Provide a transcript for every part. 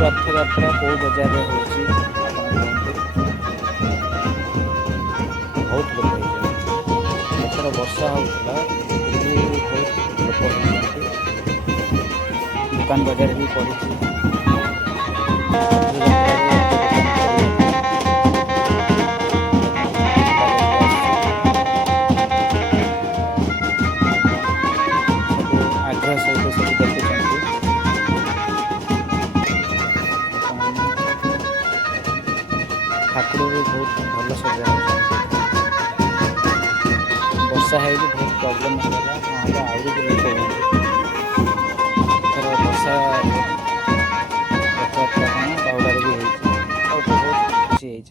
रथयात्रा कौ बजार में होची बहुत लोग एथर वर्षा होता बहुत लोग दुकान बजार भी पड़ी। आग्रह सहित सब देखुं ठाकुर भी बहुत भल सजा वर्षा है बहुत प्रोब्लेम होगा आहरी भी लोक थोड़ा वर्षा रथयात्रा बाहुड़ारे भी हो बहुत खुशी है।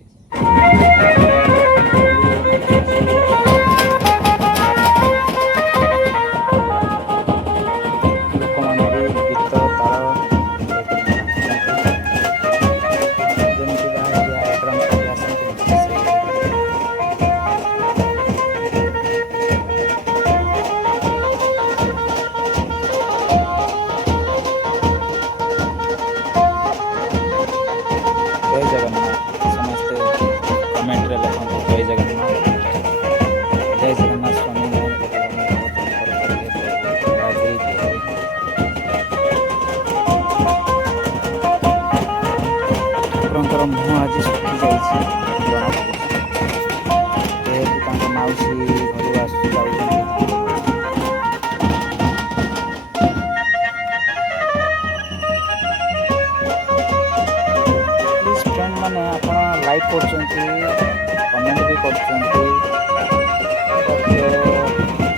मुह आज सुखी जाना मौसी घर प्लीज फ्रेंड मैंने आप लाइक कर कमेंट भी कर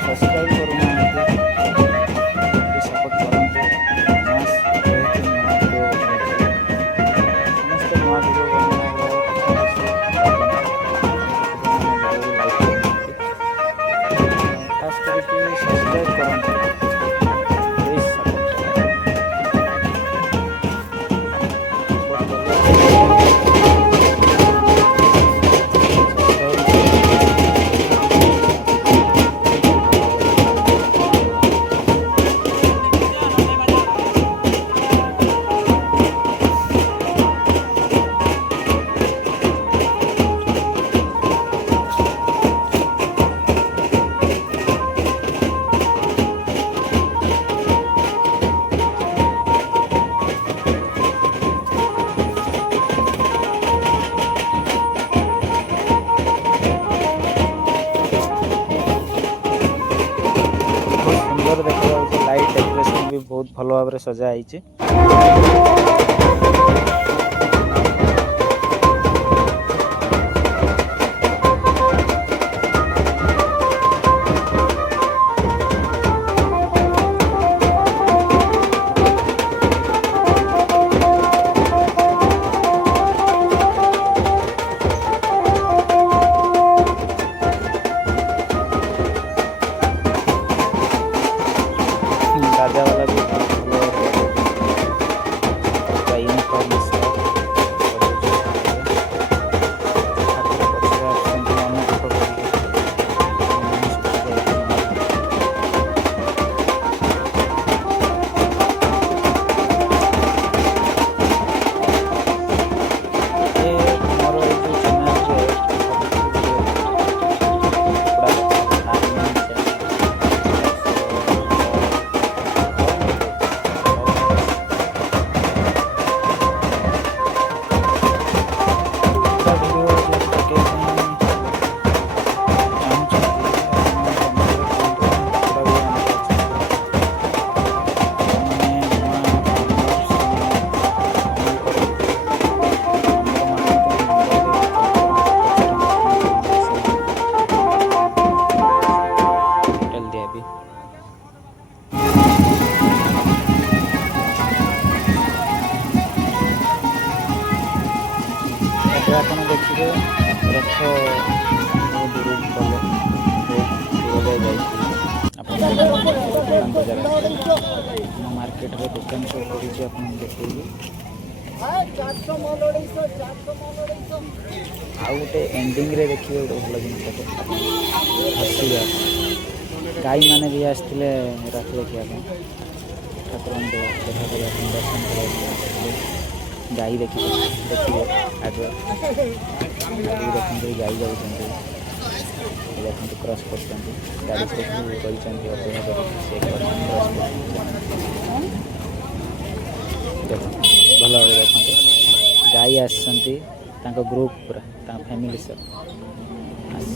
सब्सक्राइब करूना सपोर्ट करते खास करके सब्सक्राइब करते लाइट डेकोरेशन भी बहुत भल भाव सजा राजा वाला भी ଆପଣ ଦେଖିବେ ରଥ ଦୂର ଯାଇ ଆପଣ ମାର୍କେଟରେ ଦୋକାନ ସବୁ ପଡ଼ିଛି ଆପଣଙ୍କୁ ଦେଖେଇବି। ଆଉ ଗୋଟେ ଏଣ୍ଡିଂରେ ଦେଖିବେ ଗୋଟେ ଭଲ ଜିନିଷଟେ ହସିବା ଗାଈମାନେ ବି ଆସିଥିଲେ ରଥ ଦେଖିବା ପାଇଁ ଠାକୁରଙ୍କୁ ଦେଖା କରିବା ପାଇଁ ଦର୍ଶନ କରିବା ପାଇଁ ଆସିଥିଲେ। गाई देखिए आगे देखते गाई जाऊँ देखते क्रॉस कर गाड़ी से अपेक्षा देख भल भाव देखते गाई आसती ग्रुप पूरा फैमिली सब आस।